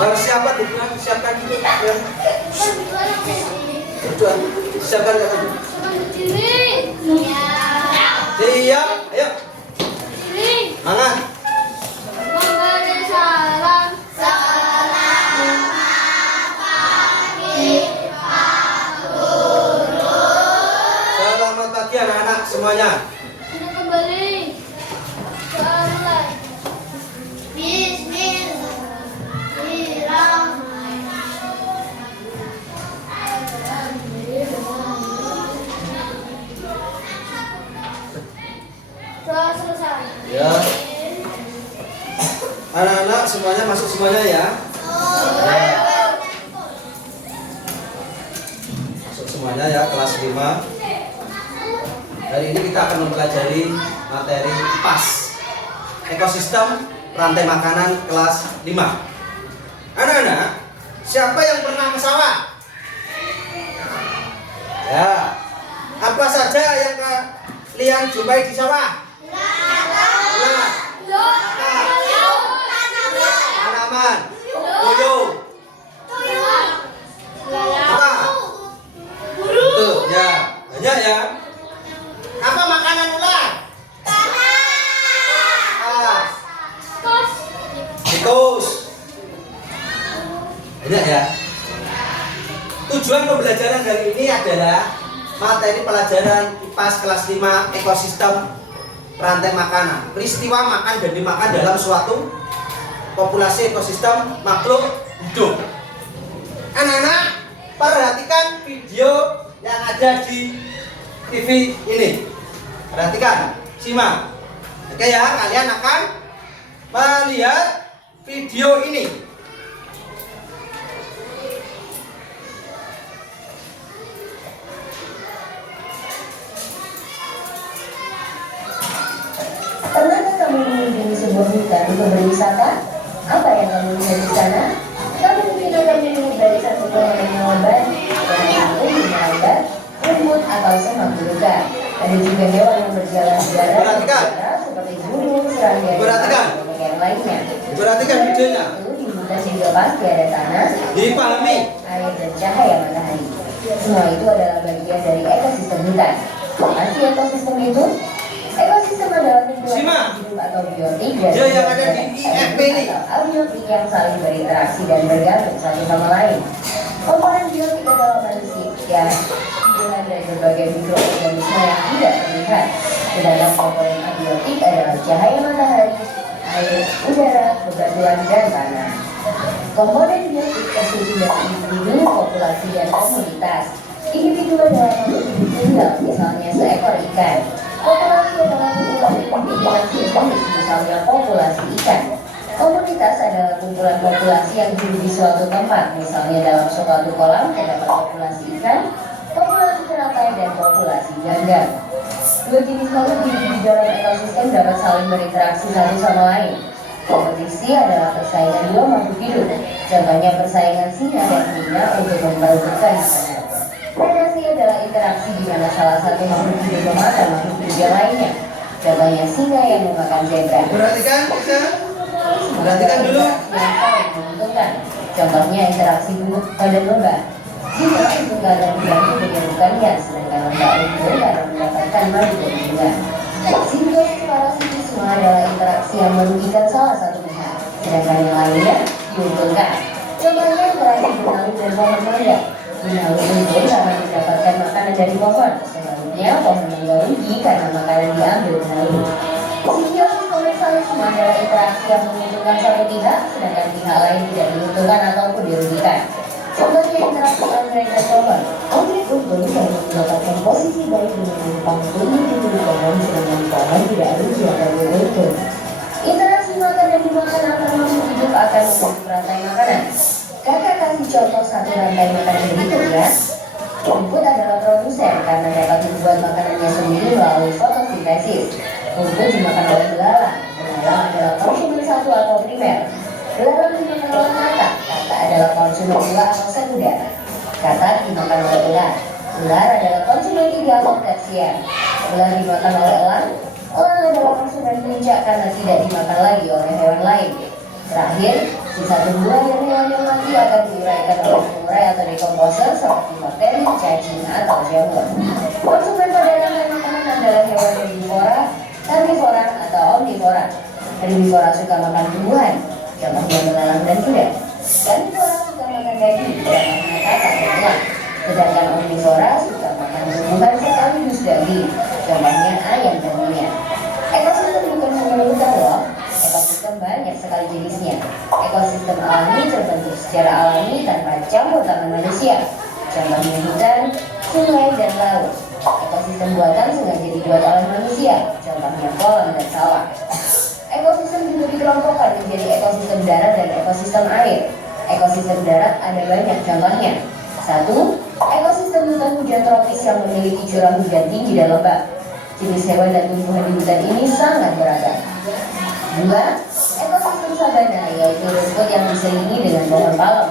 Baru siapa bukunya? Siapkan dulu ya. Berdua. Siapkan ya. Siap, ayo. Mangan. Memberi salam. Selamat pagi anak-anak semuanya. Kita kembali ke online. Telah selesai. Ya. Anak-anak semuanya masuk semuanya ya. Masuk semuanya ya kelas 5. Hari ini kita akan mempelajari materi PAS, ekosistem rantai makanan kelas 5. Anak-anak, siapa yang pernah ke sawah? Ya. Apa saja yang kalian jumpai di sawah? Tanaman, tuyul, apa? Tuh, ya, banyak ya. Apa makanan ular? Tikus. Banyak ya. Tujuan pembelajaran hari ini adalah materi pelajaran IPAS kelas 5 ekosistem rantai makanan. Peristiwa makan dan dimakan dalam suatu populasi ekosistem makhluk hidup. Anak-anak, perhatikan video yang ada di TV ini. Perhatikan, simak. Oke ya, kalian akan melihat video ini. Pernahkah kamu mengunjungi sebuah hutan untuk berwisata? Apa yang kamu lihat di sana? Kamu mungkin akan melihat barisan pepohonan yang lebat, pohon mangga, rumput atau semak belukar. Ada juga hewan yang berjalan di darat seperti burung, serangga, dan yang lainnya. Perhatikan videonya. Itu di hutan juga pasti ada tanah, Dipahami. air, dan cahaya matahari. Semua itu adalah bagian dari ekosistem hutan. Apa sih ekosistem itu? Ekosistem adalah kumpulan hidup atau biotik Dia yang ada di IFP ini. atau abiotik yang saling berinteraksi dan bergantung satu sama lain. Komponen biotik adalah manusia, tumbuhan dan berbagai mikroorganisme yang tidak terlihat. Sedangkan komponen abiotik adalah cahaya matahari, air, udara, bebatuan, dan tanah. Komponen biotik terdiri dari individu, populasi, dan komunitas. Individu adalah makhluk hidup tunggal, misalnya seekor ikan. Populasi adalah kumpulan individu yang spesifik, misalnya populasi ikan. Komunitas adalah kumpulan populasi yang hidup di suatu tempat, misalnya dalam suatu kolam terdapat populasi ikan, populasi teratai, dan populasi ganggang. Dua jenis makhluk hidup di dalam ekosistem dapat saling berinteraksi satu sama lain. Kompetisi adalah persaingan dua makhluk hidup. Contohnya persaingan singa dan singa untuk memperebutkan makanan. Predasi adalah interaksi di mana salah satu makhluk hidup memakan makhluk hidup yang lainnya. Contohnya singa yang memakan zebra. Perhatikan, bisa. Perhatikan dulu. Yang saling menguntungkan. Contohnya interaksi burung pada lembah. Jika untuk akan dibantu menyembuhkan hias, sedangkan lembah unggul karena mendapatkan madu dari bunga. Simbiosis parasitis semua adalah interaksi yang merugikan salah satu pihak, sedangkan yang lainnya diuntungkan. Contohnya interaksi benalu dan pohon mangga. Benalu unggul karena mendapatkan makanan dari pohon, sebaliknya pohon mangga rugi karena makanan diambil benalu. Simbiosis komensalisme adalah interaksi yang menguntungkan satu pihak, sedangkan pihak lain tidak diuntungkan ataupun dirugikan. Contohnya interaksi anggrek dan pohon. Anggrek unggul karena mendapatkan posisi baik dengan menumpang tumbuh di bulu pohon, sedangkan pohon tidak rugi atau beruntung. Interaksi makan dan dimakan antar makhluk hidup akan membentuk rantai makanan. Kakak kasih contoh satu rantai makanan berikut ya. Rumput adalah produsen karena dapat membuat makanannya sendiri melalui fotosintesis. Rumput dimakan oleh belalang. Belalang adalah konsumen satu atau primer. Belalang dimakan oleh katak. Katak adalah konsumen dua atau sekunder. Katak dimakan oleh ular. Ular adalah konsumen tiga atau tersier. Setelah dimakan oleh elang, elang adalah konsumen puncak karena tidak dimakan lagi oleh hewan lain. Terakhir, sisa tumbuhan dan hewan yang mati akan diuraikan oleh pengurai atau dekomposer seperti bakteri, cacing, atau jamur. Konsumen pada rantai makanan adalah hewan herbivora, karnivora, atau omnivora. Herbivora suka makan tumbuhan, contohnya belalang dan kuda. Karnivora suka makan daging, contohnya katak dan elang. Sedangkan omnivora suka makan tumbuhan sekaligus daging, contohnya ayam dan monyet. Ekosistem bukan hanya hutan loh, ekosistem banyak sekali jenisnya. Ekosistem alami terbentuk secara alami tanpa campur tangan manusia, contohnya hutan, sungai, dan laut. Ekosistem buatan sengaja dibuat oleh manusia, contohnya kolam dan sawah. Ekosistem juga dikelompokkan menjadi ekosistem darat dan ekosistem air. Ekosistem darat ada banyak contohnya. 1. Ekosistem hutan hujan tropis yang memiliki curah hujan tinggi dan lebat. Jenis hewan dan tumbuhan di hutan ini sangat beragam. 2. Ekosistem sabana, yaitu rumput yang diselingi dengan pohon palem.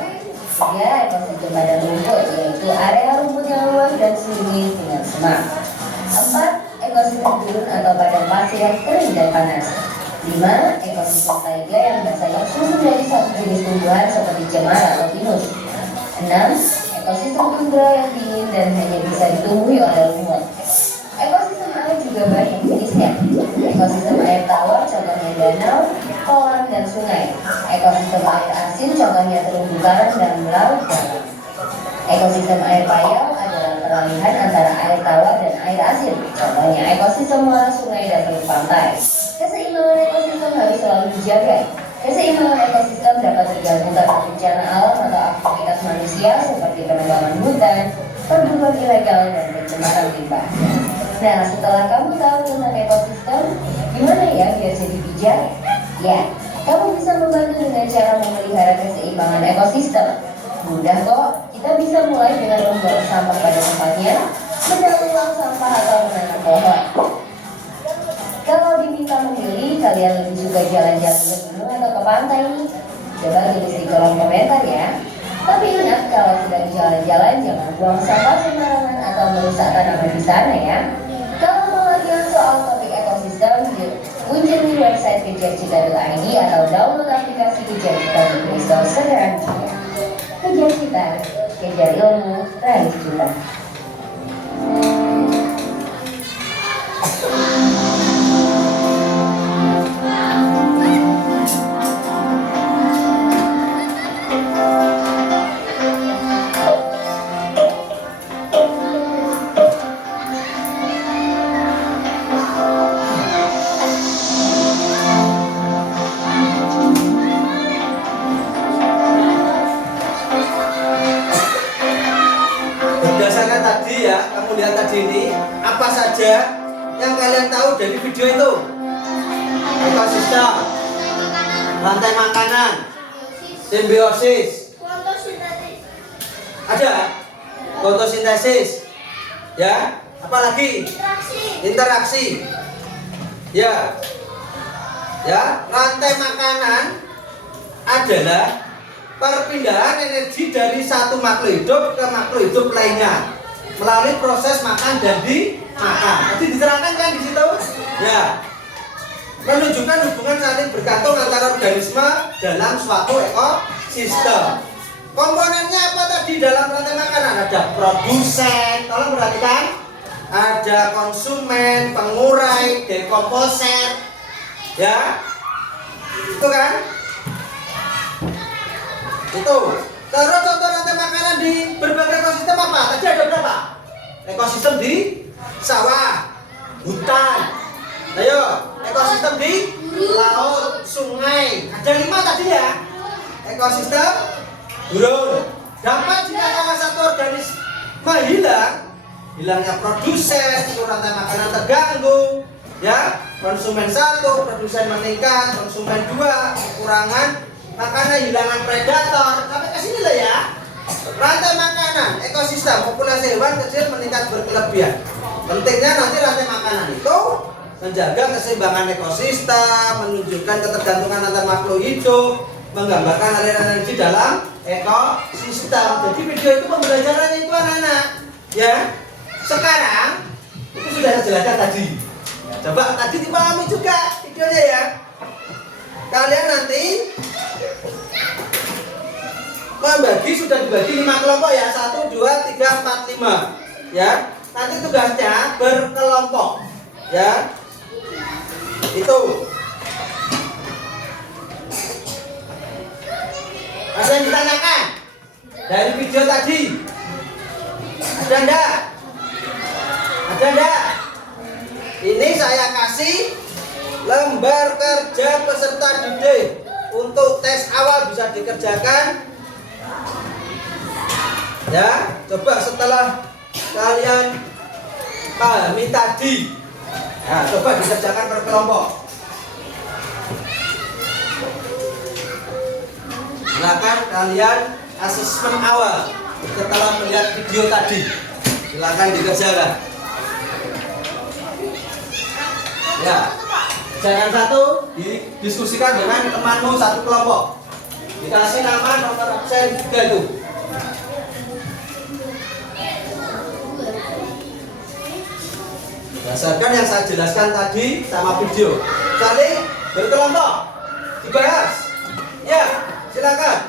3. Ekosistem padang rumput, yaitu area rumput yang luas dan diselingi dengan semak. 4. Ekosistem gurun atau padang pasir yang kering dan panas. 5. Ekosistem taiga yang biasanya susun dari satu jenis tumbuhan seperti cemara atau pinus. 6. Ekosistem tundra yang dingin dan hanya bisa ditumbuhi oleh lumut. Ekosistem air juga banyak jenisnya. Ekosistem air tawar contohnya danau, kolam, dan sungai. Ekosistem air asin contohnya terumbu karang dan laut dalam. Ekosistem air payau adalah peralihan antara air tawar dan air asin. Contohnya ekosistem muara sungai dan teluk pantai. Keseimbangan ekosistem harus selalu dijaga. Keseimbangan ekosistem dapat terganggu karena bencana alam atau aktivitas manusia seperti penebangan hutan, perburuan ilegal, dan pencemaran limbah. Nah, setelah kamu tahu tentang ekosistem, gimana ya biar jadi bijak? Ya, kamu bisa membantu dengan cara memelihara keseimbangan ekosistem. Mudah kok, kita bisa mulai dengan membuang sampah pada tempatnya, mendaur ulang sampah atau menanam pohon. Kalau diminta memilih, kalian lebih suka jalan-jalan ke gunung atau ke pantai nih? Coba tulis di kolom komentar ya. Tapi ingat, kalau sedang jalan-jalan jangan buang sampah sembarangan atau merusak tanaman di sana ya. Kalau mau latihan soal topik ekosistem, kunjungi website kejarcita.id atau download aplikasi Kejar Cita di Play Store sekarang juga. Kejar Cita, kejar ilmu, raih cita. Berdasarkan tadi ya, kamu lihat tadi ini, apa saja yang kalian tahu dari video itu? Ekosistem, rantai makanan, simbiosis, Fotosintesis. ada fotosintesis, ya, apalagi interaksi, ya, rantai makanan adalah perpindahan energi dari satu makhluk hidup ke makhluk hidup lainnya melalui proses makan dan dimakan. Tadi diterangkan kan di situ? Ya. Menunjukkan hubungan saling bergantung antara organisme dalam suatu ekosistem. Komponennya apa tadi dalam rantai makanan? Ada produsen, tolong perhatikan. Ada konsumen, pengurai, dekomposer. Ya. Itu kan? Itu. Terus contoh rantai makanan di berbagai ekosistem apa? Tadi ada berapa? Ekosistem di sawah, hutan. Ayo, ekosistem di laut, sungai. Ada 5 tadi ya. Ekosistem gurun. Dapat jika salah satu organisme hilang, hilangnya produsen, itu rantai makanan terganggu. Ya, konsumen 1, produsen meningkat, konsumen 2, kekurangan makanan, hilangan predator. Sampai ke sini lah ya. Rantai makanan, ekosistem, populasi hewan kecil meningkat berkelebihan. Pentingnya nanti rantai makanan itu menjaga keseimbangan ekosistem, menunjukkan ketergantungan antar makhluk hidup, menggambarkan aliran energi dalam ekosistem. Jadi video itu pembelajarannya itu anak-anak. Ya. Sekarang itu sudah saya jelaskan tadi. Coba tadi dipahami juga videonya ya. Kalian nanti membagi, sudah dibagi 5 kelompok ya, 1, 2, 3, 4, 5 ya. Nanti tugasnya berkelompok ya. Itu ada yang ditanyakan dari video tadi? Ada enggak? Ada enggak? Ini saya kasih lembar kerja peserta didik untuk tes awal, bisa dikerjakan ya. Coba setelah kalian pahami tadi, nah, coba dikerjakan per kelompok. Silakan kalian asesmen awal setelah melihat video tadi, silakan dikerjakan ya. Jangan satu didiskusikan dengan temanmu satu kelompok, dikasih nama, nomor absen juga itu. Berdasarkan yang saya jelaskan tadi sama video, saling berkelompok dibahas ya. Silakan.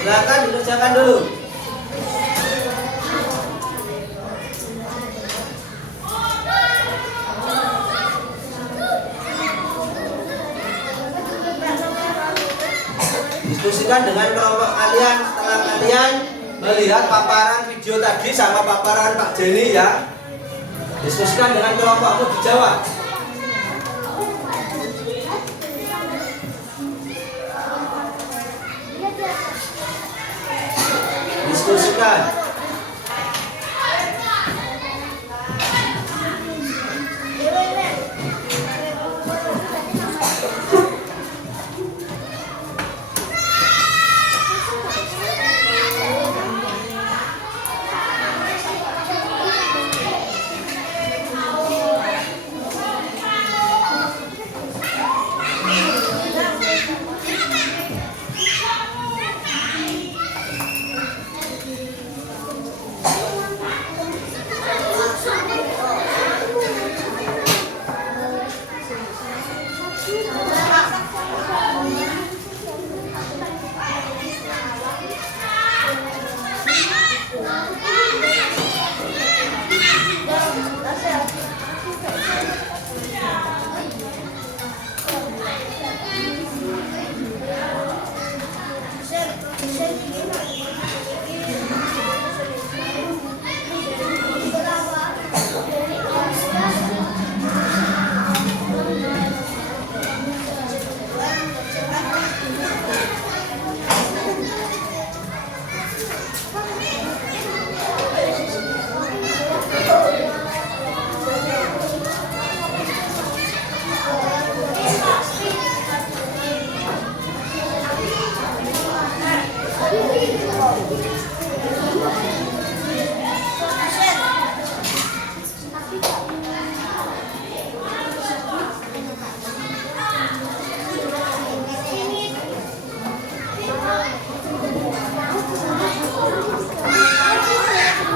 Silakan dikerjakan dulu. Diskusikan dengan kelompok kalian setelah kalian melihat paparan video tadi sama paparan Pak Jenny ya. Diskusikan dengan kelompokmu, dijawab. Diskusikan.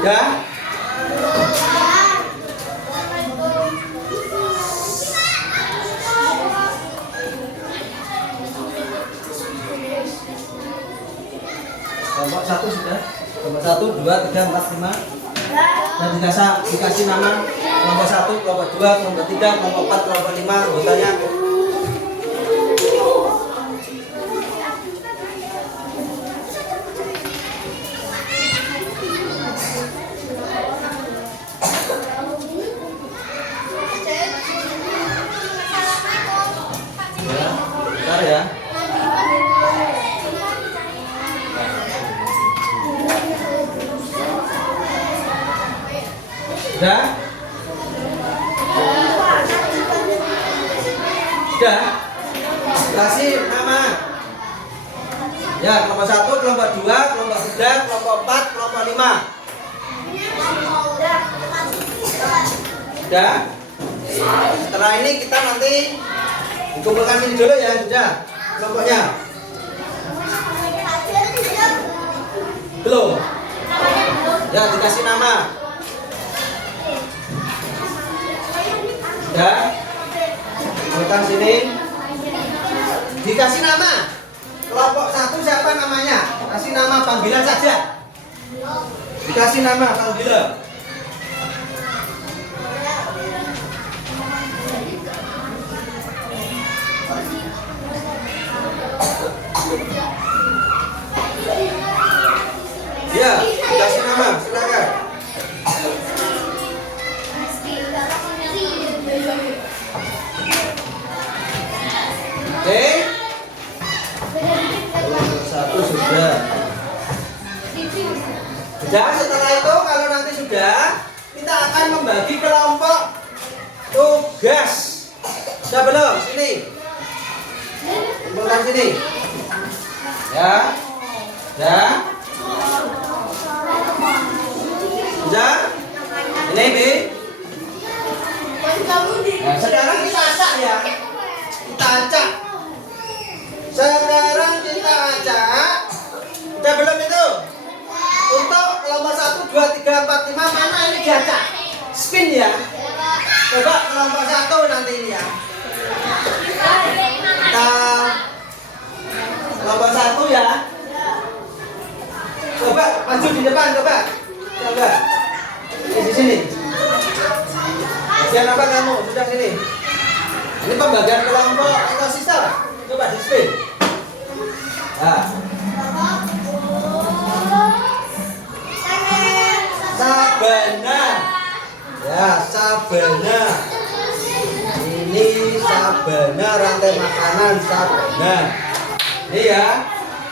Ya. Kelompok 1 sudah. Kelompok 1, 2, 3, 4, 5. Dan dikasih nama kelompok 1, kelompok 2, kelompok 3, kelompok 4, kelompok 5 anggotanya. Ya. Sudah? Sudah? Kasih nama. Ya, kelompok 1, kelompok 2, kelompok 3, kelompok 4, kelompok 5. Sudah? Setelah ini kita nanti dikumpulkan ini dulu ya, sudah kelompoknya. Belum? Ya, dikasih nama. Ya, kumpulkan sini. Dikasih nama. Kelompok 1 siapa namanya? Kasih nama panggilan saja. Dikasih nama panggilan. Ya, dikasih nama, silakan. Oke. Satu sudah. Sudah, setelah itu kalau nanti sudah, kita akan membagi kelompok tugas. Sudah belum? Sini. Kumpulkan sini. Ya. Ya. Sudah? Ini, Bi. Nah, sekarang kita acak ya. Kita acak. Sekarang kita acak. Udah belum itu? Untuk kelompok 1, 2, 3, 4, 5 mana ini diacak? Spin ya. Coba kelompok 1 nanti ini ya. Kita kelompok 1 ya. Coba maju di depan, coba. Coba. Di sini. Bagian apa kamu? Sudah sini. Ini pembagian kelompok ekosistem. Coba di spin. Nah. Sabana. Ya, sabana. Ini sabana, rantai makanan sabana. Ini ya.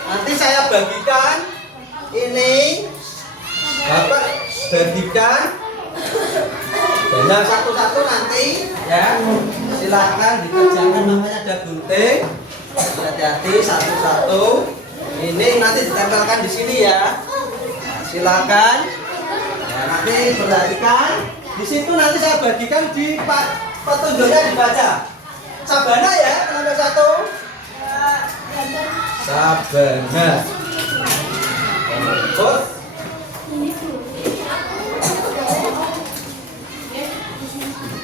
Nanti saya bagikan ini. Bapak bagikan dana satu-satu nanti ya. Silahkan dikerjakan, namanya ada gunting. Hati-hati satu-satu. Ini nanti ditempelkan di sini ya. Nah, silakan. Ya, nanti perhatikan. Di situ nanti saya bagikan di petunjuknya dibaca. Sabana ya, nomor 1. Sabana. Terus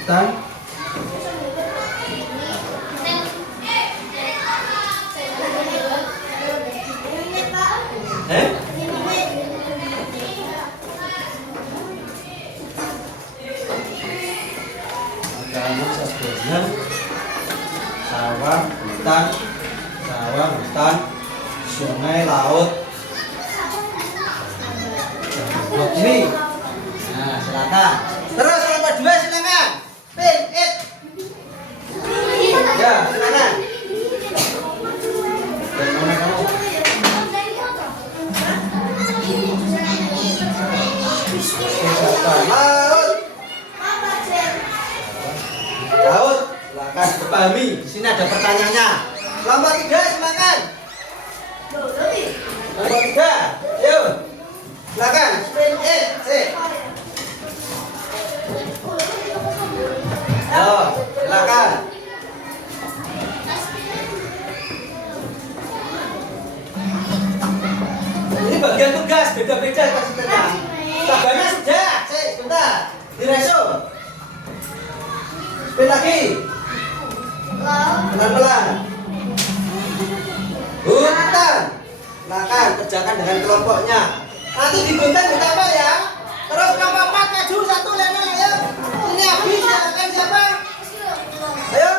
Tan. Kamu sabana. Sawah, hutan, sungai, laut. Ini. Nah, silakan. Terus kelompok 2 silakan. Pin, it. Ya, silakan. Dari mana kamu? Laut. Laut. Silakan dipahami. Di sini ada pertanyaannya. Kelompok 3 silakan. Kelompok 3. Yuk. Silakan. Spin it. Yo, silakan. Ini bagian tugas, beda-beda konsepnya. Sabana sudah, sebentar. Direso. Spin lagi. Pelan-pelan. Hutan. Silakan kerjakan dengan kelompoknya. Nanti digunting betapa ya. Terus kelompok 4 maju 1 Lena ya. Ini habis silakan siapa? Ayo.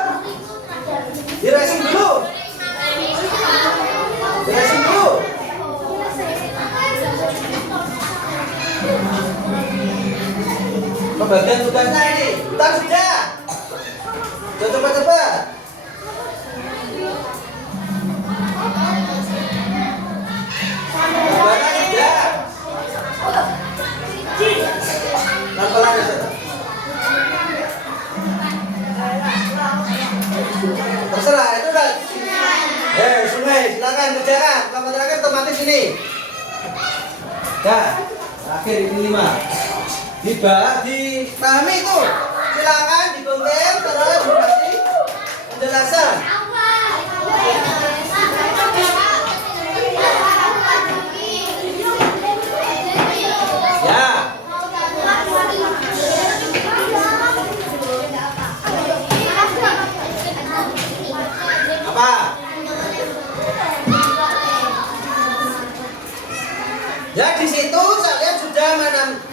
Diracing dulu. Diracing dulu. Pembagian tugasnya ini. Hutan sudah. Cepat-cepat. Sabana sudah. Pelan-pelan ya, Ustaz. Terserah, itu udah. Sungai, silakan kerjakan. Kelompok terakhir otomatis ini. Dah, terakhir ini 5. Dipahami itu. Silakan digunting.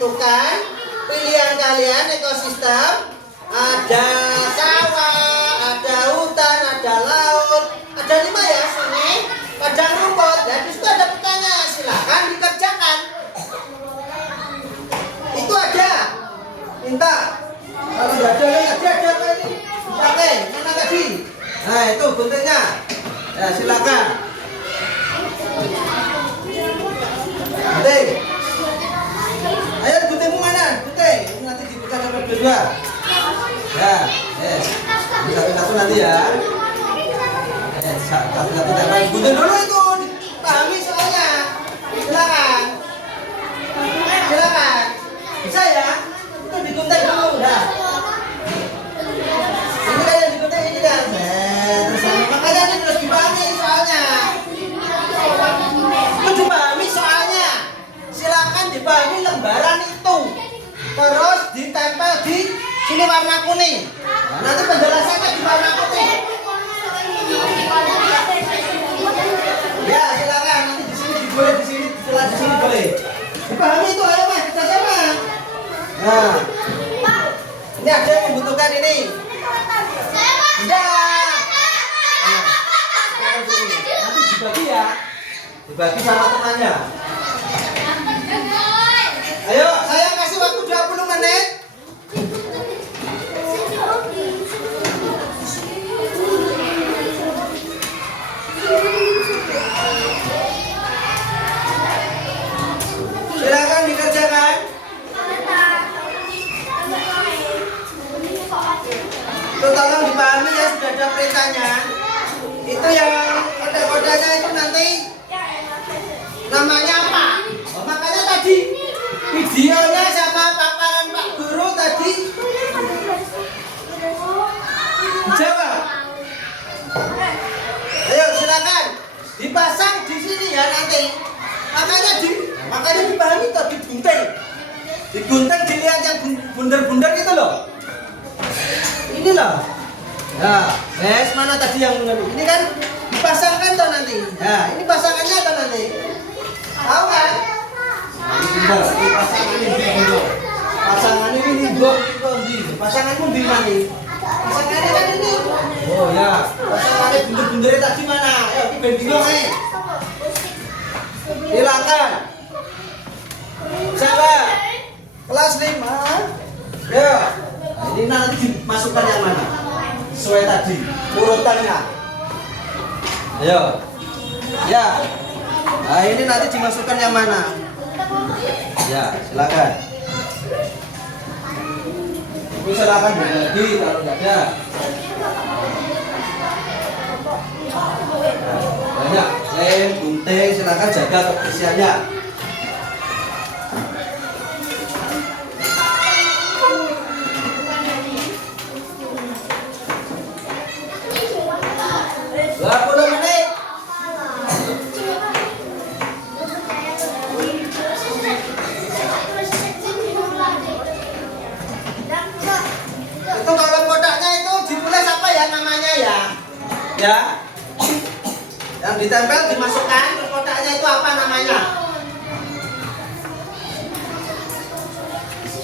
tentukan pilihan kalian ekosistem. Ada sawah, ada hutan, ada laut, ada 5 ya, sungai, padang rumput. Dan di situ ada pertanyaan, silakan dikerjakan. Itu aja. Minta. Kalau nggak ada tadi. Pakai mana tadi? Nah itu guntingnya. Ya silakan. Gunting. Ayo guntingmu mana? Gunting. Ini nanti dibuka sampai berdua. Ya, satu-satu nanti ya. Satu-satu dapat gunting dulu itu. Pahami soalnya. Silakan. Silakan. Bisa ya? Itu digunting dulu. Dah. Ini kan yang digunting ini kan. Terus makanya ini terus dipahami soalnya. Itu dipahami soalnya. Silakan dipahami lembaran itu. Terus ditempel di sini warna kuning. Nah, nanti penjelasannya di warna kuning. Ya silakan nanti di sini boleh di sini setelah di sini boleh. Dipahami itu ayo mas kita sama. Nah, ini ada yang membutuhkan ini. Enggak. Nanti dibagi ya. Dibagi sama temannya. Ayo, saya kasih waktu 20 menit. Silakan dikerjakan. Itu tolong dipahami ya, sudah ada perintahnya. Itu yang kode-kodenya itu nanti namanya apa? Oh, makanya tadi videonya sama paparan Pak Guru tadi dijawab. Ayo silakan dipasang di sini ya nanti. Makanya dipahami toh, digunting. Digunting dilihat yang bundar-bundar itu loh. Ini loh. Nah, mana tadi yang ini kan dipasangkan toh nanti. Nah, ini pasangannya toh nanti. Tahu kan? Nah, ini pasangan ini. Pasangan ini pasanganmu di mana? Pasangannya kan ini. Oh ya, pasangannya bundar-bundarnya tadi mana? Ayo kita bingung silakan. Siapa? Kelas 5. Ya. Ini nanti dimasukkan yang mana? Sesuai tadi urutannya. Ayo. Ya. Nah, ini nanti dimasukkan yang mana? Ya, silakan. Ibu silakan berbagi kalau tidak ada. Banyak lem, gunting, silakan jaga kebersihannya. Itu kalau kotaknya itu ditulis apa ya namanya ya? Ya. Yang ditempel dimasukkan terus kotaknya itu apa namanya?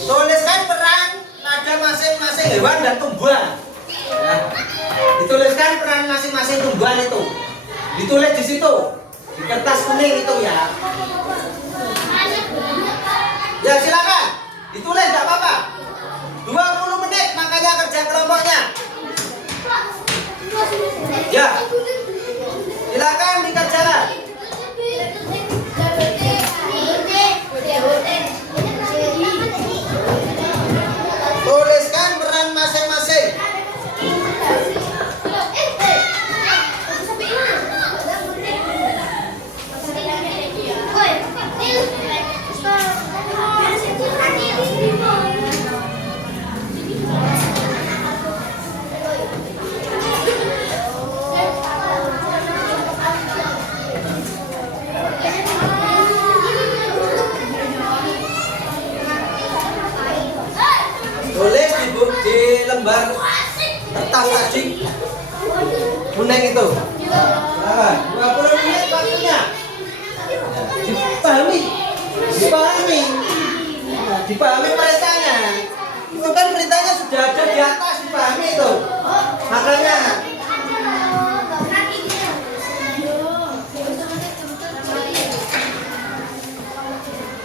Tuliskan peran pada masing-masing hewan dan tumbuhan. Ya. Dituliskan peran masing-masing tumbuhan itu. Ditulis di situ. Di kertas kuning itu ya. Ya silakan. Ditulis enggak apa-apa. 20 menit makanya kerja kelompoknya. Ya. Silakan dikerjakan. Tuliskan peran masing-masing. Tulis di lembar kertas tadi kuning itu. Nah, 20 menit waktunya. Dipahami. dipahami perintahnya. Itu kan perintahnya sudah ada di atas, dipahami itu. Makanya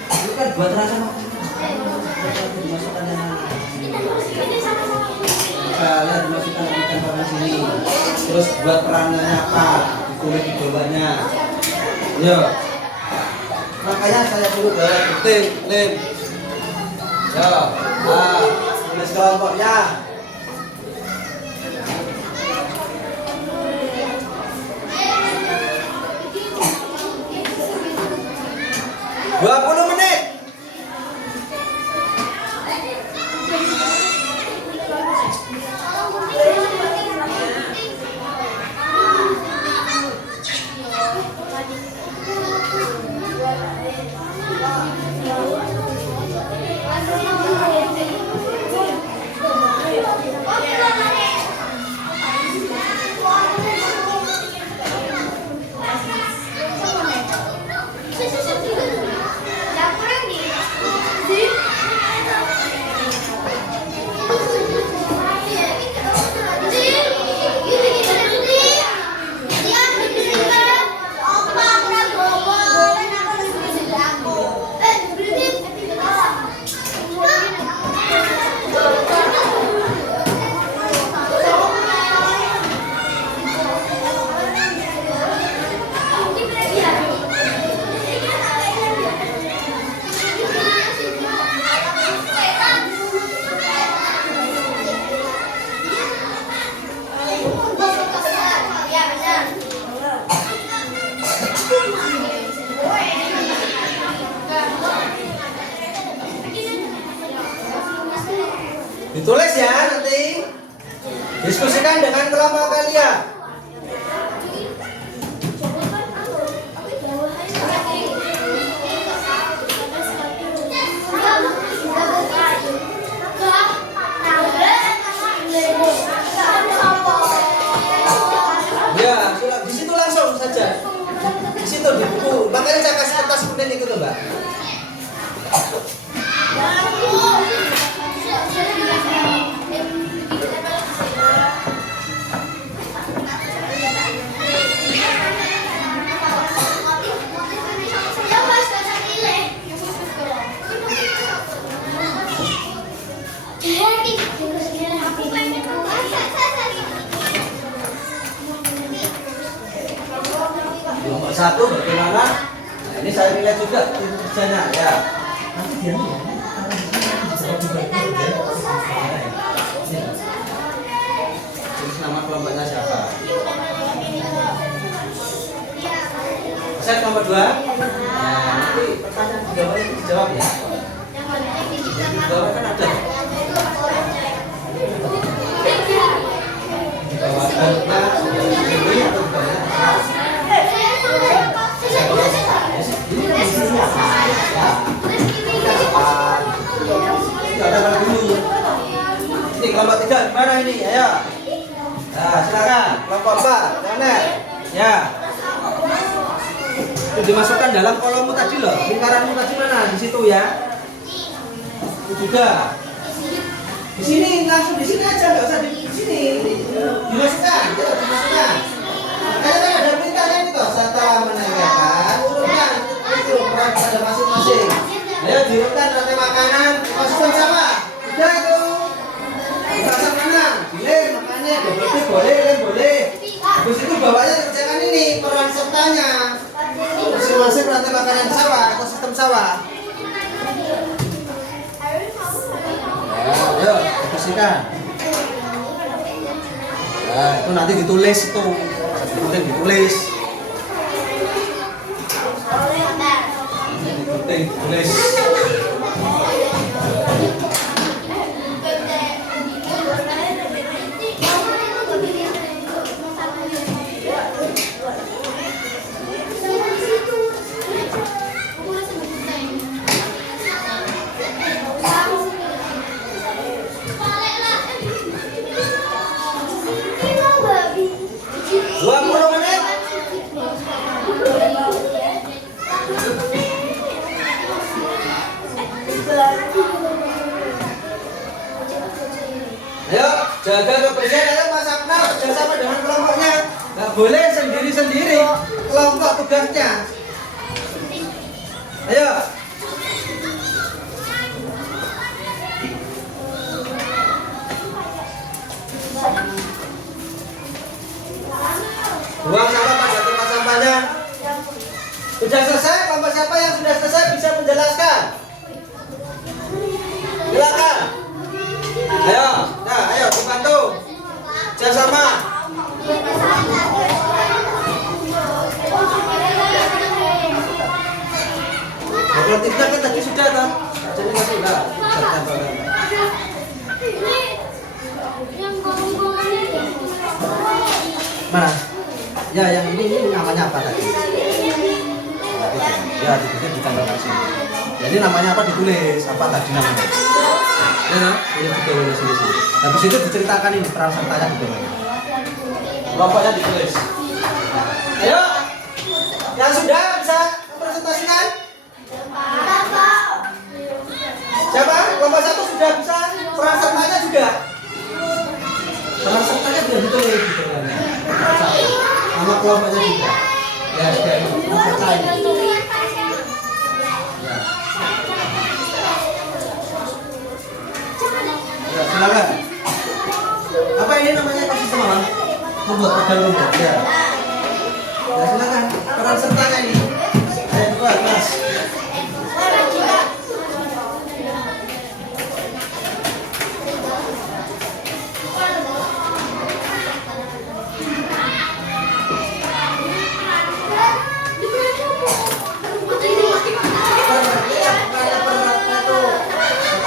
itu kan buat rasa makan. Dimasukkan dalam. Lihat dimasukkan ikan pada sini. Terus buat perannya apa? Ditulis di bawahnya. Yo. Makanya saya suruh tim. Yo. Tulis kelompoknya. 20 menit. Ditulis ya nanti. Diskusikan dengan kelompok kalian. Ya, di situ langsung saja. Di situ di buku. Makanya saya kasih kertas kuning itu loh, Mbak. Nomor 1 bagaimana? Nah, ini saya nilai juga kerjanya ya. Nanti dia terus nama kelompoknya siapa? Set nomor 2. Nah, nanti pertanyaan dijawab ya. Di bawah kan ada. Di bawah ada ini atau di bawah? Ini kelompok 3 di mana ini? Ayo. Nah, silakan. Kelompok 4, mana? Ya. Itu dimasukkan dalam kolommu tadi loh. Lingkaranmu tadi mana? Di situ ya. Itu juga. Di sini langsung di sini aja, nggak usah di sini. Dimasukkan, ya, dimasukkan. Makanya kan ada perintahnya ini toh, setelah menanyakan urutkan itu peran pada masing-masing. Ayo diurutkan rantai makanan, masukkan sama. Udah itu. Rasa menang, pilih makannya, boleh, kan boleh. Habis itu bawahnya kerjakan ini peran sertanya. Masing-masing rantai makanan sawah, ekosistem sawah. Ayo, bersihkan. Nah, itu nanti ditulis itu. Kemudian ditulis. Ditulis. dosen, ayo Mas Akmal kerjasama dengan kelompoknya. Nggak boleh sendiri-sendiri kelompok tugasnya. Ayo. Buang sampah pada tempat sampahnya. Sudah selesai? Kelompok siapa yang sudah selesai bisa menjelaskan? Silakan. Ayo, nah, ayo dibantu. Sama-sama. Kolektifnya kan tadi sudah kan? Jadi masih enggak. Mana? Ya, yang ini namanya apa tadi? Ya, ditulis di tanggal sini. Jadi namanya apa ditulis? Apa tadi namanya? Ya, ini ditulis di sini. Habis itu diceritakan ini peran sertanya di bawahnya. Kelompoknya ditulis. Ayo, yang sudah bisa presentasikan? Siapa? Kelompok 1 sudah bisa peran sertanya juga. Peran sertanya sudah ditulis di bawahnya. Sama kelompoknya juga. Ya, sudah. Ya, silakan. Apa ini namanya ekosistem apa? Membuat pegang rumput. Ya. Ya, silakan. Peran sertanya ini. Ayo buat, Mas.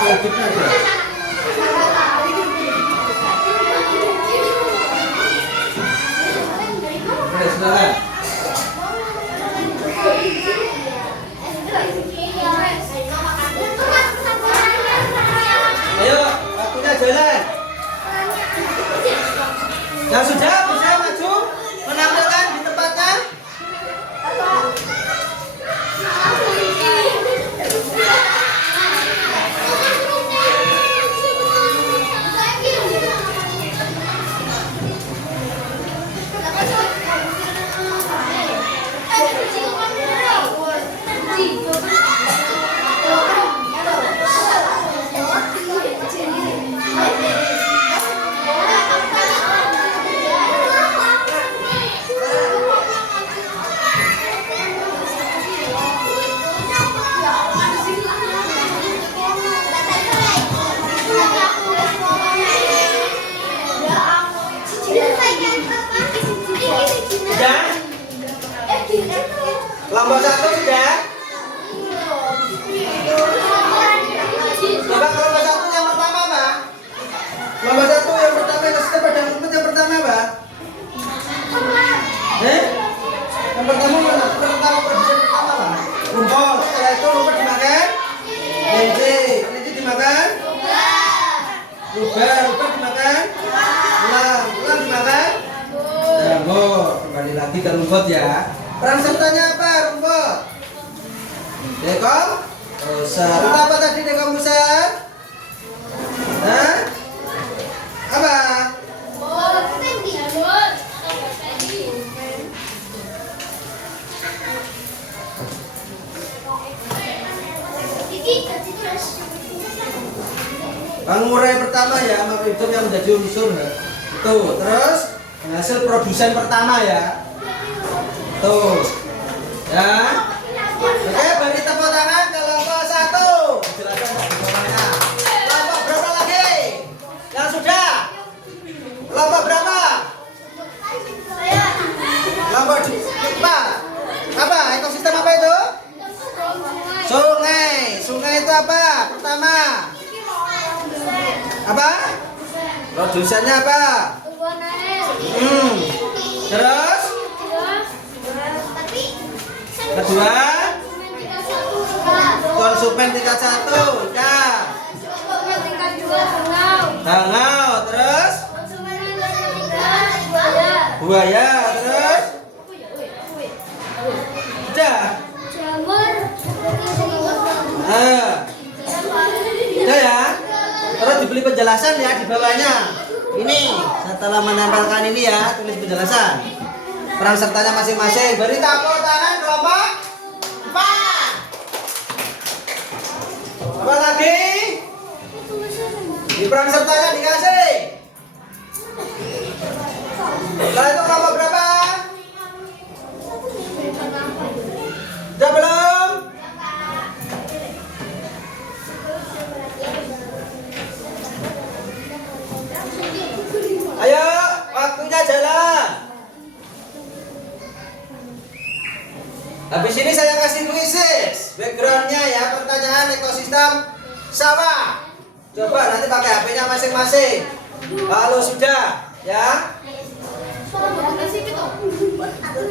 Produknya aja. Oke, silakan. Ayo, waktunya jalan. Yang sudah bisa maju menampilkan di tempatnya. Sudah? Kelompok 1 sudah? Coba kelompok 1 yang pertama, Pak. Kelompok 1 yang pertama ekosistem pada rumput yang pertama, Pak. Yang pertama mana? Pertama produksi pertama, Pak. Rumput. Setelah itu rumput dimakan. Kelinci dimakan. Rubah dimakan. Ulang dimakan. Jamur. Kembali lagi ke rumput ya. Peran sertanya apa rumput? Dekomposer. Itu apa tadi dekomposer? Hah? Apa? Pengurai pertama ya, hidup yang menjadi unsur ya. Tuh, terus hasil produsen pertama ya. Tuh. Ya. Oke, beri tepuk tangan kelompok 1. Jelaskan bagaimana. Kelompok berapa lagi? Yang sudah? Kelompok berapa? Kelompok 4. Apa? Ekosistem apa itu? Sungai. Sungai itu apa? Pertama. Apa? Produsennya apa? Terus? Kedua? Konsumen tingkat 1. Ya. Bangau. Terus? Buaya. Terus? Udah? Udah ya? Terus dibeli penjelasan ya di bawahnya. Ini 1, setelah menempelkan ini ya, tulis penjelasan. Peran sertanya masing-masing. Beri tepuk tangan kelompok 4. Apa lagi? Di peran sertanya dikasih. Setelah itu kelompok berapa? Sudah belum? Ayo, waktunya jalan. Habis ini saya kasih kuisis. Backgroundnya ya, pertanyaan ekosistem sawah. Coba nanti pakai HP-nya masing-masing. Kalau sudah, ya.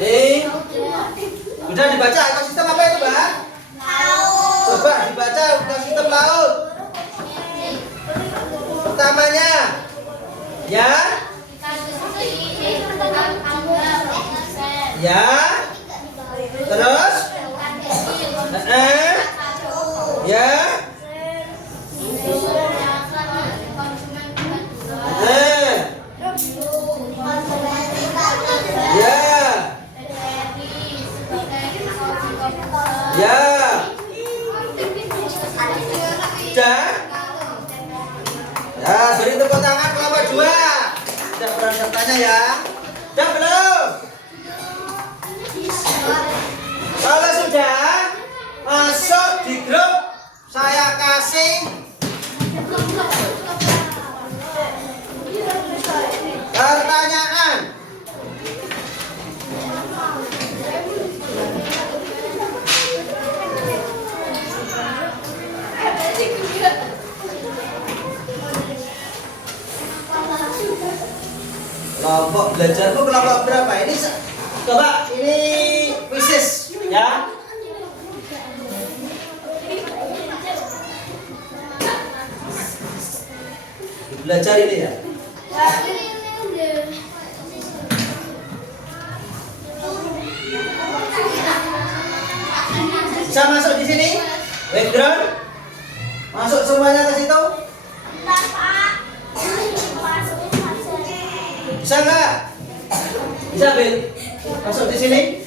Nih, sudah dibaca ekosistem apa itu, Mbak? Coba dibaca ekosistem laut. Pertamanya, ya, ya, terus, ya, ya, sudah. Ya, beri tepuk tangan kelompok 2. Sudah peran sertanya ya. Sudah belum? Kalau sudah, masuk di grup saya kasih pertanyaan. Kelompok belajarku kelompok berapa? Ini coba ini kuisis ya. Belajar ini ya. Bisa masuk di sini? Background? Masuk semuanya ke situ? Bisa nggak? Bisa, Bil? Masuk di sini?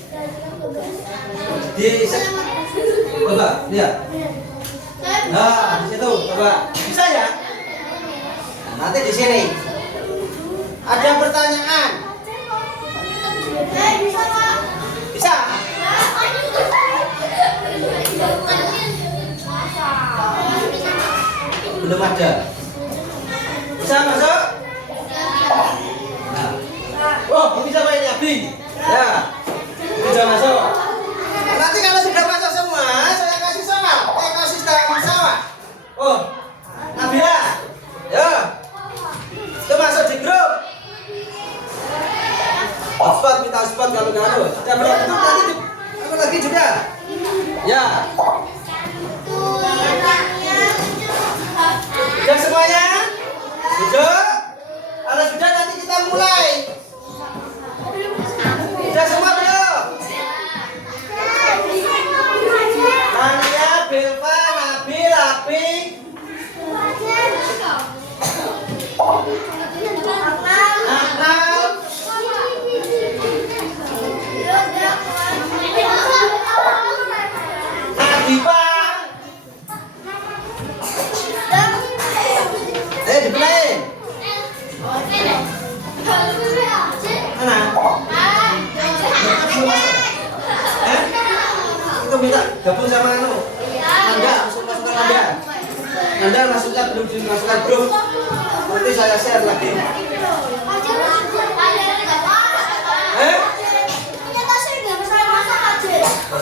Coba, lihat. Nah, di situ, coba. Bisa ya? Nah, nanti di sini. Ada pertanyaan. Bisa? Belum ada. Bisa masuk? Nah. Oh, bisa main Abi. Ya. Bisa masuk. Nanti kalau sudah masuk semua, saya kasih soal ekosistem sawah. Oh, Nabila. Ya. Itu masuk di grup. Hotspot, minta hotspot kalau nggak ada. Sudah berapa itu nanti apa lagi juga? Ya. Sudah semuanya? Sudah? Kalau sudah nanti kita mulai. Sudah semua belum? Nania, Belva, Nabil, Apik, Akmal, Adipa. Diplay. Mana? Itu minta gabung sama anu. Anda masukkan Anda. Anda masuknya belum dimasukkan grup. Nanti saya share lagi.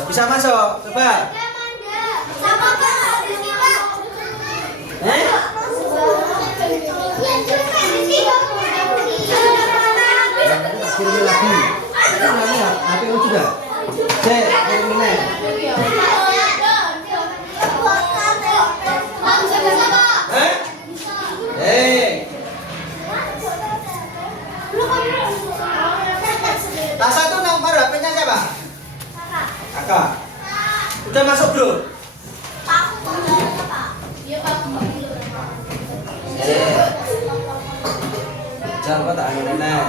Bisa masuk, coba. Kirim lagi. Ini HPU juga. Cek, kirimnya. Tas satu nomor HP-nya siapa? Kakak. Udah masuk grup? Jangan kok tak anu nenek.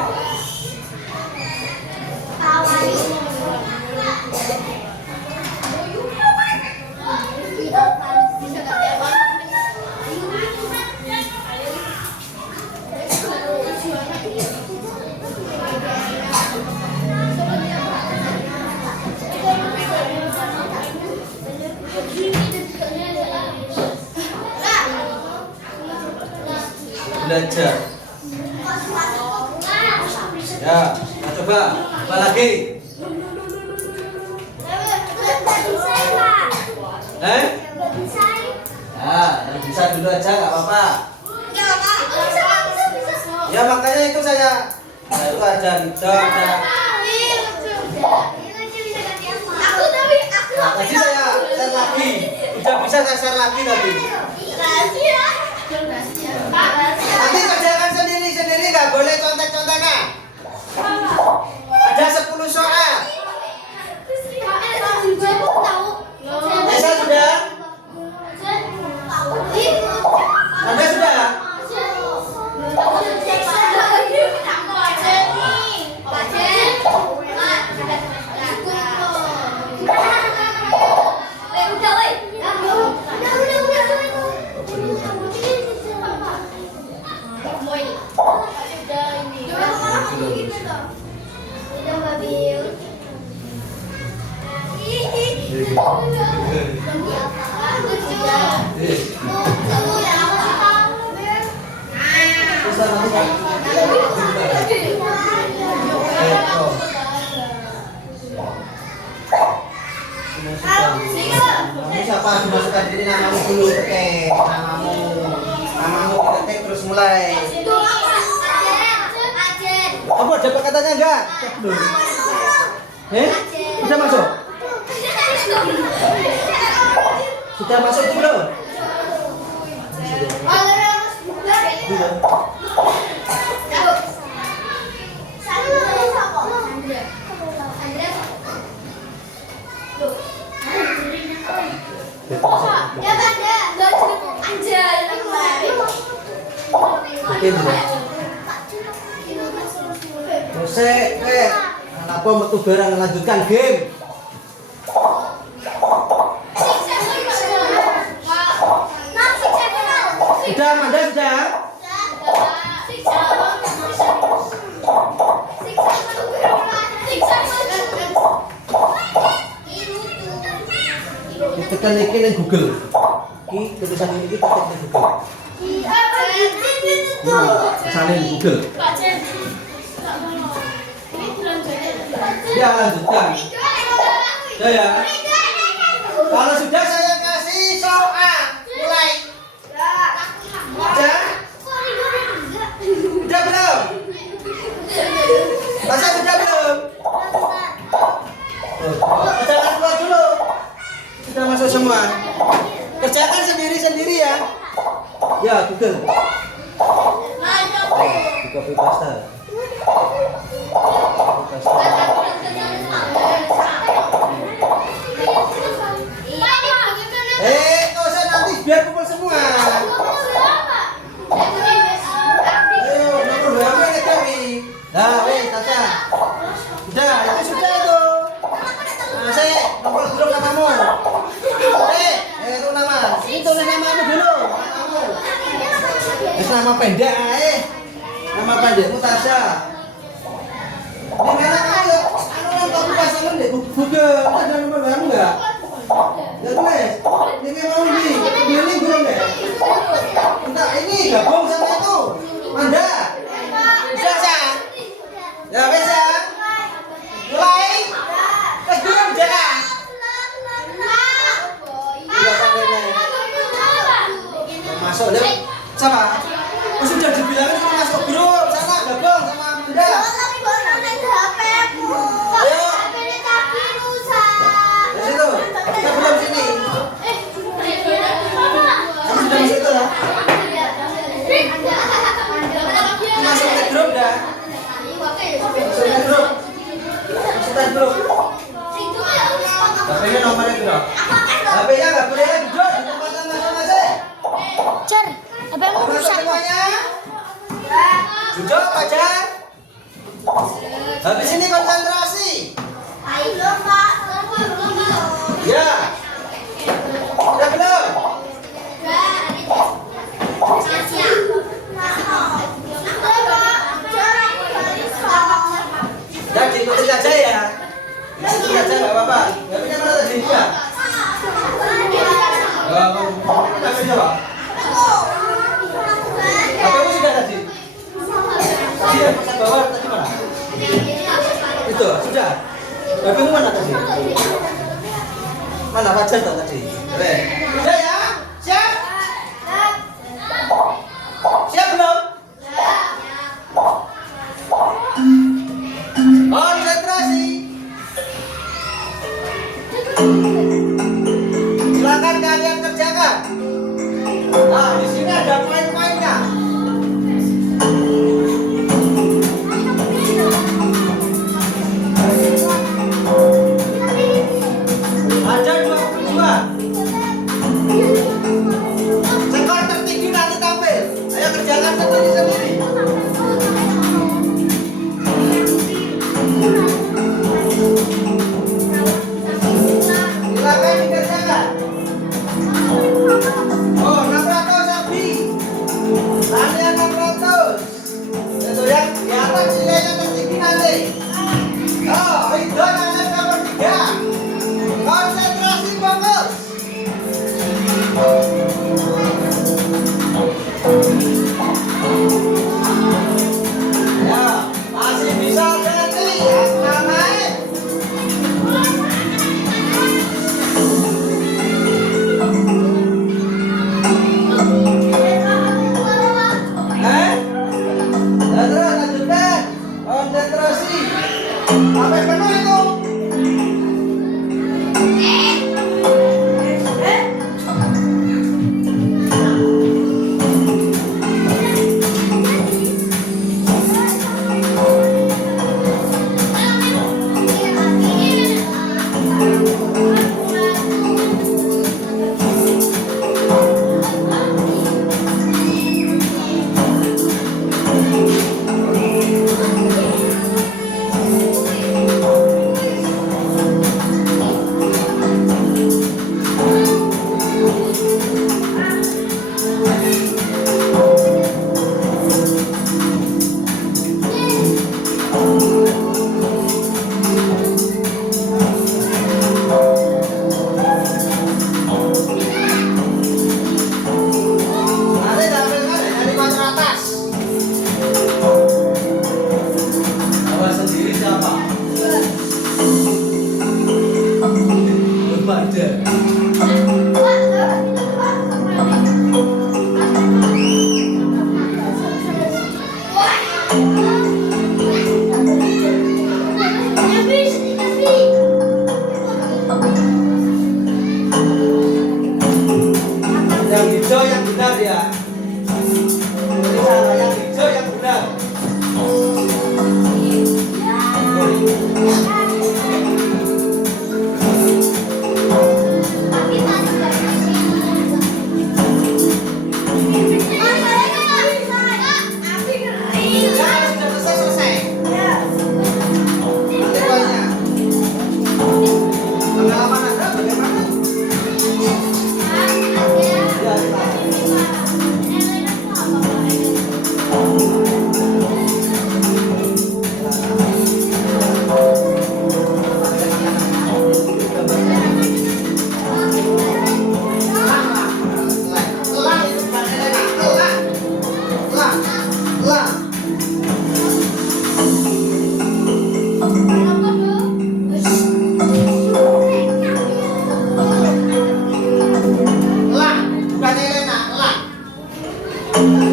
Belajar. Ya, kita coba lagi. Ya, yang bisa dulu aja nggak apa-apa. Ya makanya itu saya. Nah, itu aja gitu aja. Nah, tadi saya share lagi. Udah bisa saya share lagi tadi. Nanti kerjakan sendiri-sendiri, nggak boleh contek-contekan. Ada 10 soal. Bisa sudah? Anda sudah? Siapa dimasukkan ini namamu dulu, ketik namamu ketik terus mulai. Kamu ada katanya enggak? Belum. Sudah masuk? Sudah masuk itu belum? Apa metu barang melanjutkan game? Sudah, Amanda sudah? Tekan iki ning Google. Iki tulisan ini kita ketik di Google. Misalnya di Google. Ya lanjutkan. Ya. Kalau sudah saya kasih soal. Mulai. Sudah? Sudah belum? Masa sudah belum? Jangan keluar dulu. Sudah masuk semua. Kerjakan sendiri-sendiri ya. Ya, Google. Di copy paste. Kau usah nanti biar kumpul semua. Ayo, nomor berapa ini kami? Nah, Tasya. Sudah, itu sudah tuh. Nah, saya nomor grup namamu. Itu nama. Ini tulis namamu dulu. Namamu. Nama pendek, nama pendekmu Tasya. Gimana kamu? Kamu pasangan deh, Google. Ada nomor baru nggak? Ya tulis. Ini mau ini belum deh. Entar ini gabung sama itu. Anda. Bisa sah? Ya bisa. Mulai. Belum dah. Masuk deh. Siapa? Sudah dibilangin sudah masuk grup. Sana gabung sama Anda. Ayo. Di situ. Kita belum sini. Kamu sudah masuk itu ya? Masuk ke grup dah. Masuk ke grup. Masuk ke grup. HP-nya nomornya berapa? HP-nya nggak boleh duduk di tempat masing-masing. Habis ini konsentrasi. Ayo, Pak. Ya. Udah belum? Ya diikutin aja ya. Ikutin aja nggak apa-apa. Tapi mana tadi dia? Apa coba? Apa sudah tadi? Iya, pesan bawah tadi mana? Itu sudah. Tapi mana tadi? Mana Fajar tadi? Sudah ya? Siap? Siap belum? Konsentrasi. Silakan kalian kerjakan. Nah, di sini ada poin-poinnya. Ada 22. Skor tertinggi nanti tampil. Ayo kerjakan sendiri-sendiri. Silakan dikerjakan. Oh, 600 Abi. Tanya 600. Itu yang di atas nilainya tertinggi nanti. Oh, Ridho yang nomor 3. Konsentrasi fokus. Ya, masih bisa ganti. Asma naik. Ya terus lanjutkan. Konsentrasi. Sampai penuh itu. Nanti tampilkan dari kontra atas. Awas sendiri siapa? Belum ada. Yang hijau yang benar ya. Ini salah yang hijau yang benar. Ya, sudah selesai. Nanti poinnya. Pengalaman Anda bagaimana? Ya,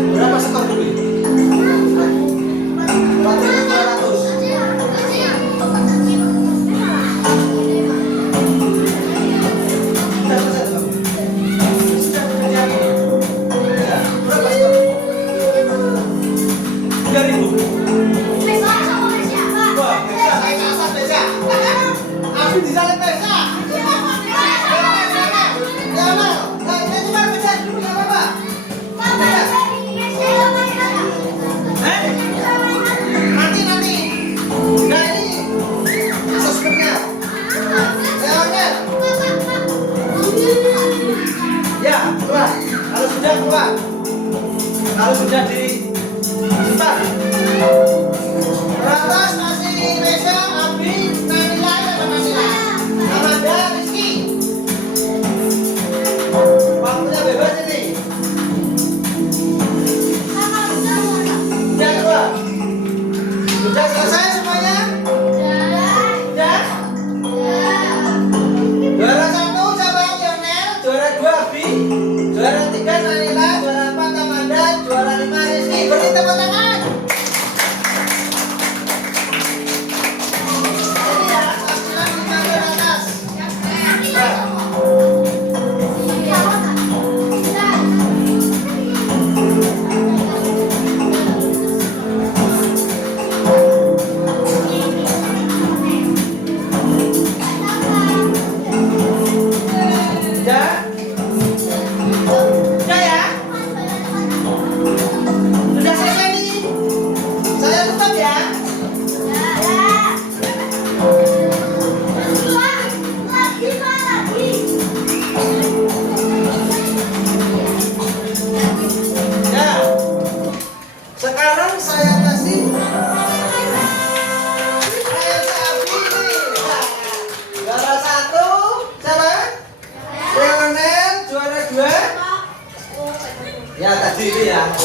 berapa skor dulu? 3.000. Wah, bisa naik ke atas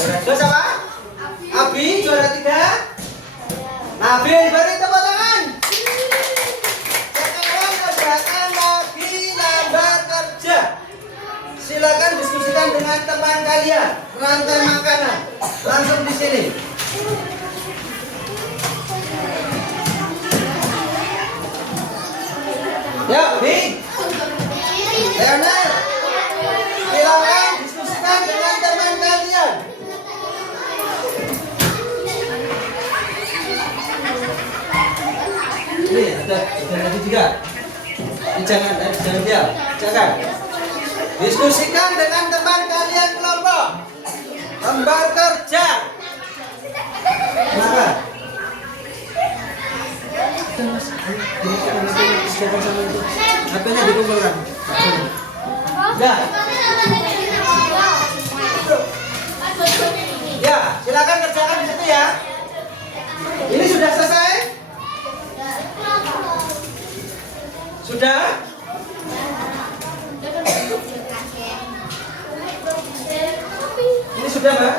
Juara 2 siapa? Abi, juara 3. Nabil, beri tepuk tangan. Sekarang kerjakan lagi lambar kerja. Silakan diskusikan dengan teman kalian. Rantai makanan. Langsung di sini. Yuk, Bing. Leonel. Silakan diskusikan dengan teman kalian. Ini ada lagi juga. Ini jangan diam. Jangan. Diskusikan dengan teman kalian kelompok. Lembar kerja. Maka. HP-nya dikumpulkan. Ya. Ya, silakan kerjakan di situ ya. Ini sudah selesai? Sudah? Ini sudah, Mbak?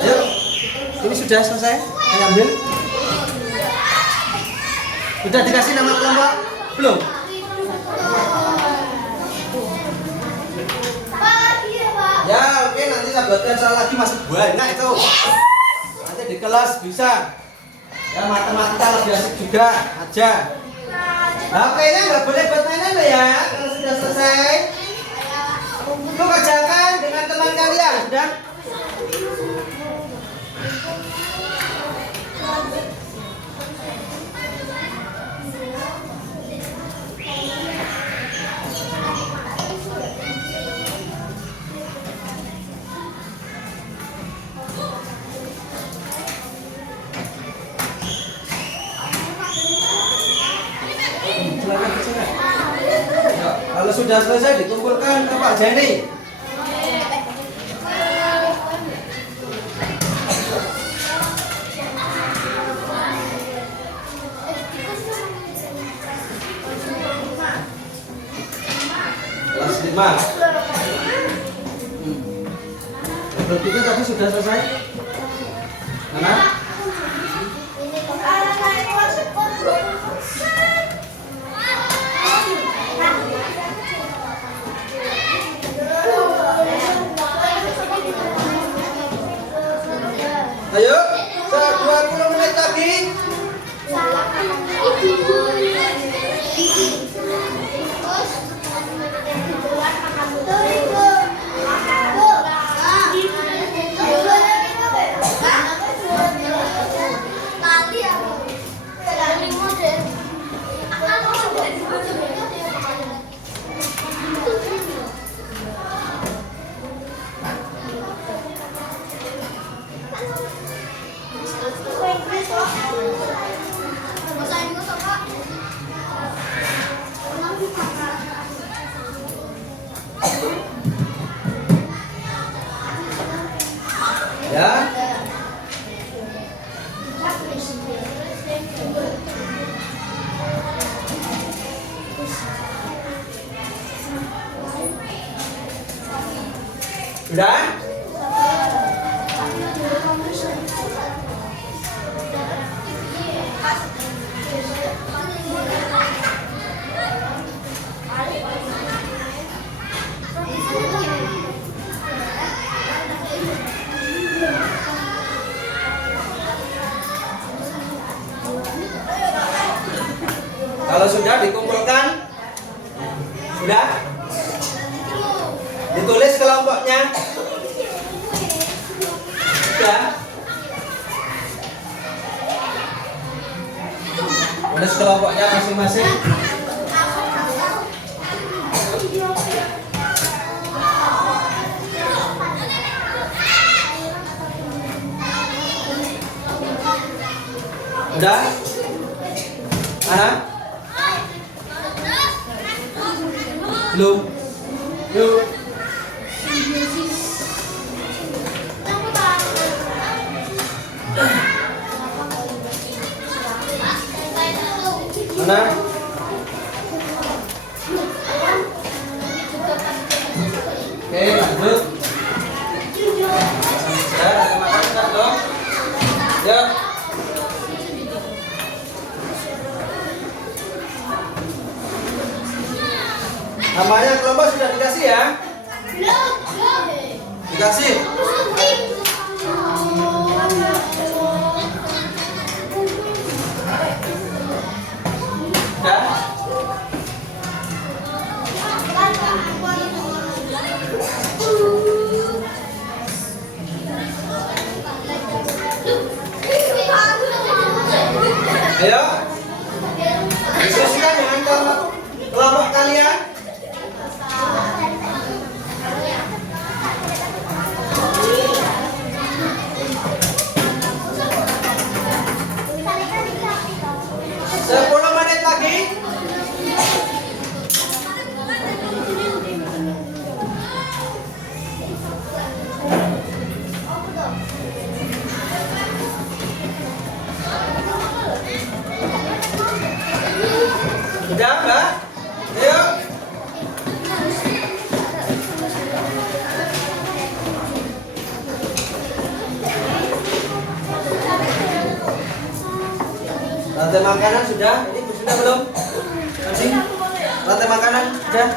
Ayo. Ini sudah selesai? Saya ambil. Sudah dikasih nama kelompok? Belum? Ya, oke, nanti saya buatkan salah lagi, masih banyak itu. Nanti di kelas bisa. Ya, matematika lebih asik juga aja. HP-nya nggak boleh buat mainan loh ya. Kalau sudah selesai, itu kerjakan dengan teman kalian. Sudah? Silakan kerjakan. Ya, kalau sudah selesai dikumpulkan ke Pak Jenny. Kelas 5. Belum itu tadi sudah selesai. Mana? Ayo, 20 menit lagi. Ya. Sudah? Kalau sudah dikumpulkan, sudah ditulis kelompoknya, sudah tulis kelompoknya masing-masing. Sudah? Mana? Belum? Yuk. Mana? Dikasih. Udah. Ayo. Diskusikan dengan kelompok kalian. Sepuluh menit lagi. Sudah, Mbak? Ayo. Rantai makanan sudah? Ini sudah belum? Masih? Rantai makanan sudah?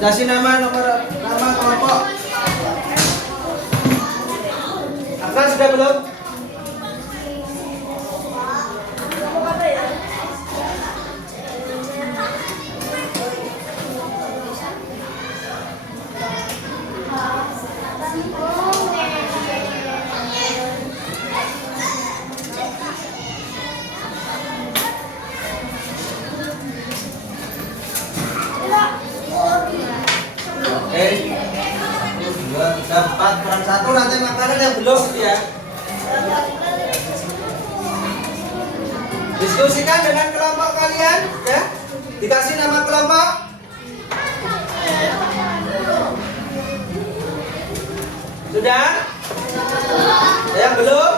Dikasih nama kelompok. Akal sudah belum? Oke. 1, 2, 3, 4, kurang 1 rantai makanan yang belum ya. Diskusikan dengan kelompok kalian ya. Dikasih nama kelompok. Sudah? Yang belum?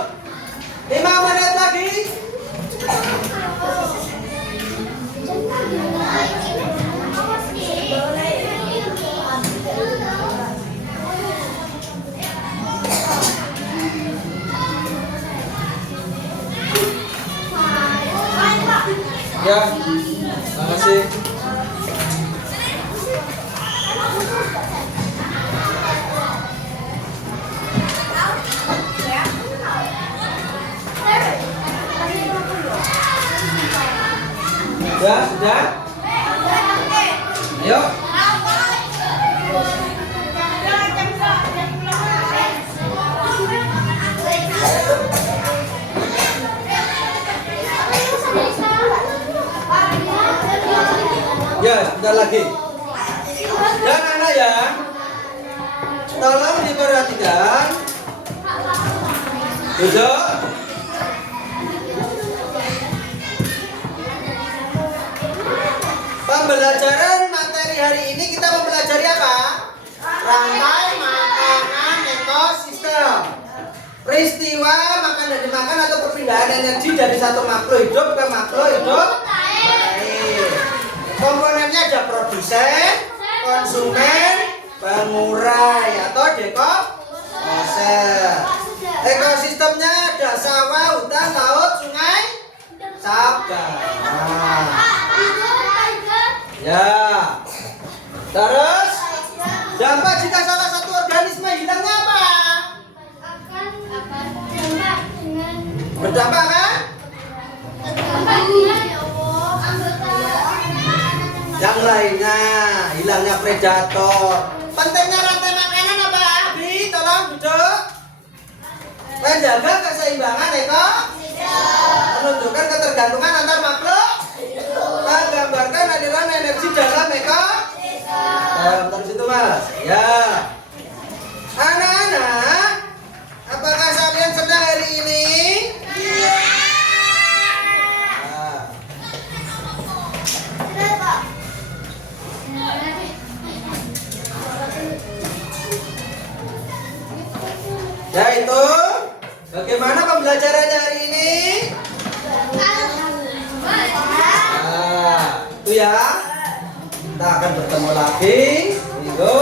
5 menit lagi. Ya, terima kasih. Sudah? Ayo. Ya, sebentar lagi. Dan anak ya, tolong diperhatikan. Duduk. Pembelajaran materi hari ini kita mempelajari apa? Rantai makanan ekosistem. Peristiwa makan dan dimakan atau perpindahan energi dari satu makhluk hidup ke makhluk hidup lain. Komponennya ada produsen, konsumen, pengurai atau dekomposer. Ekosistemnya ada sawah, hutan, laut, sungai, sabda. Nah. Ya. Terus dampak jika salah satu organisme hilangnya apa? Berdampak kan? Yang lainnya hilangnya predator. Pentingnya rantai makanan apa? Abi, tolong duduk. Menjaga keseimbangan menunjukkan ketergantungan antar makhluk, menggambarkan aliran energi dalam terus itu mas. Ya, anak-anak, apakah kalian senang hari ini? Iya. Yaitu bagaimana pembelajarannya hari ini? Nah, itu ya. Kita akan bertemu lagi minggu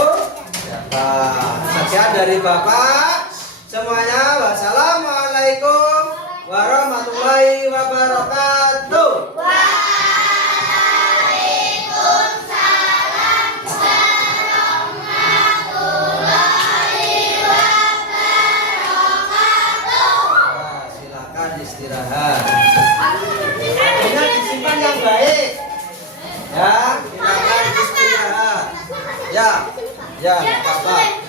depan. Sekian dari Bapak semuanya. Wassalamualaikum warahmatullahi wabarakatuh. Ya, nggak apa-apa.